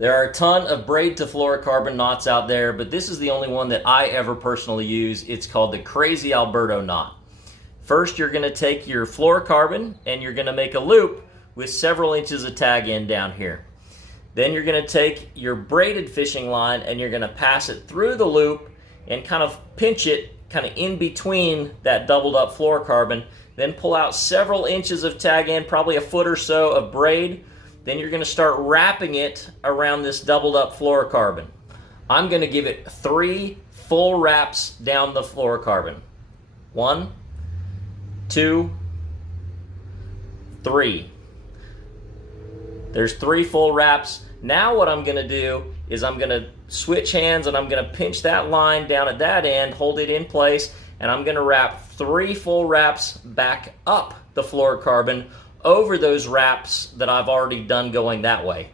There are a ton of braid-to-fluorocarbon knots out there, but this is the only one that I ever personally use. It's called the Crazy Alberto knot. First, you're going to take your fluorocarbon and you're going to make a loop with several inches of tag end down here. Then you're going to take your braided fishing line and you're going to pass it through the loop and kind of pinch it kind of in between that doubled up fluorocarbon. Then pull out several inches of tag end, probably a foot or so of braid. Then you're going to start wrapping it around this doubled up fluorocarbon. I'm going to give it 3 full wraps down the fluorocarbon. 1, 2, 3. There's 3 full wraps. Now what I'm going to do is I'm going to switch hands and I'm going to pinch that line down at that end, hold it in place, and I'm going to wrap 3 full wraps back up the fluorocarbon over those wraps that I've already done going that way.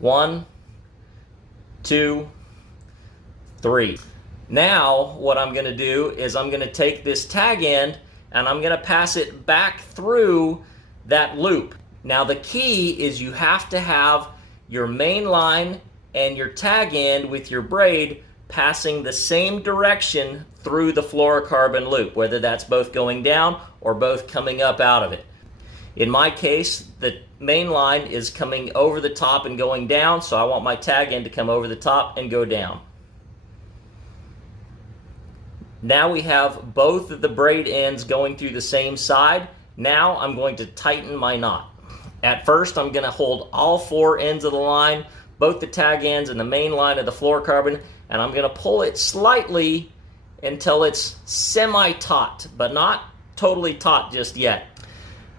1, 2, 3. Now what I'm going to do is I'm going to take this tag end and I'm going to pass it back through that loop. Now the key is you have to have your main line and your tag end with your braid passing the same direction through the fluorocarbon loop, whether that's both going down or both coming up out of it. In my case, the main line is coming over the top and going down, so I want my tag end to come over the top and go down. Now we have both of the braid ends going through the same side. Now I'm going to tighten my knot. At first, I'm going to hold all 4 ends of the line, both the tag ends and the main line of the fluorocarbon, and I'm going to pull it slightly until it's semi-taut, but not totally taut just yet.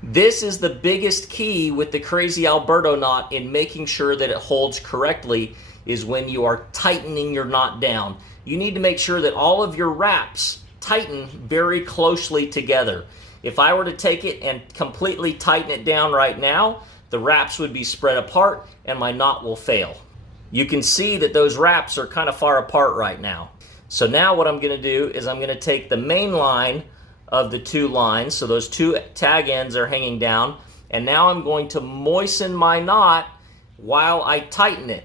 This is the biggest key with the Crazy Alberto knot in making sure that it holds correctly, is when you are tightening your knot down. You need to make sure that all of your wraps tighten very closely together. If I were to take it and completely tighten it down right now, the wraps would be spread apart and my knot will fail. You can see that those wraps are kind of far apart right now. So now what I'm going to do is I'm going to take the main line of the 2 lines, so those 2 tag ends are hanging down, and now I'm going to moisten my knot while I tighten it.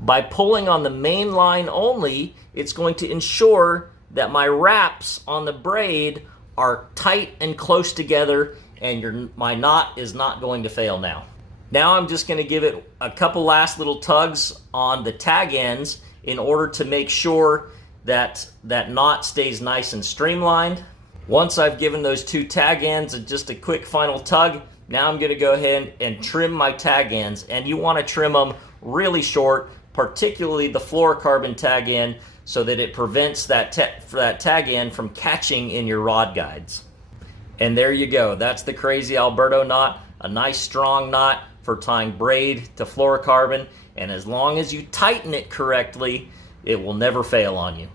By pulling on the main line only, it's going to ensure that my wraps on the braid are tight and close together, and my knot is not going to fail now. Now I'm just going to give it a couple last little tugs on the tag ends in order to make sure that that knot stays nice and streamlined. Once I've given those 2 tag ends just a quick final tug, now I'm going to go ahead and trim my tag ends. And you want to trim them really short, particularly the fluorocarbon tag end, so that it prevents that tag end from catching in your rod guides. And there you go. That's the Crazy Alberto knot, a nice strong knot for tying braid to fluorocarbon. And as long as you tighten it correctly, it will never fail on you.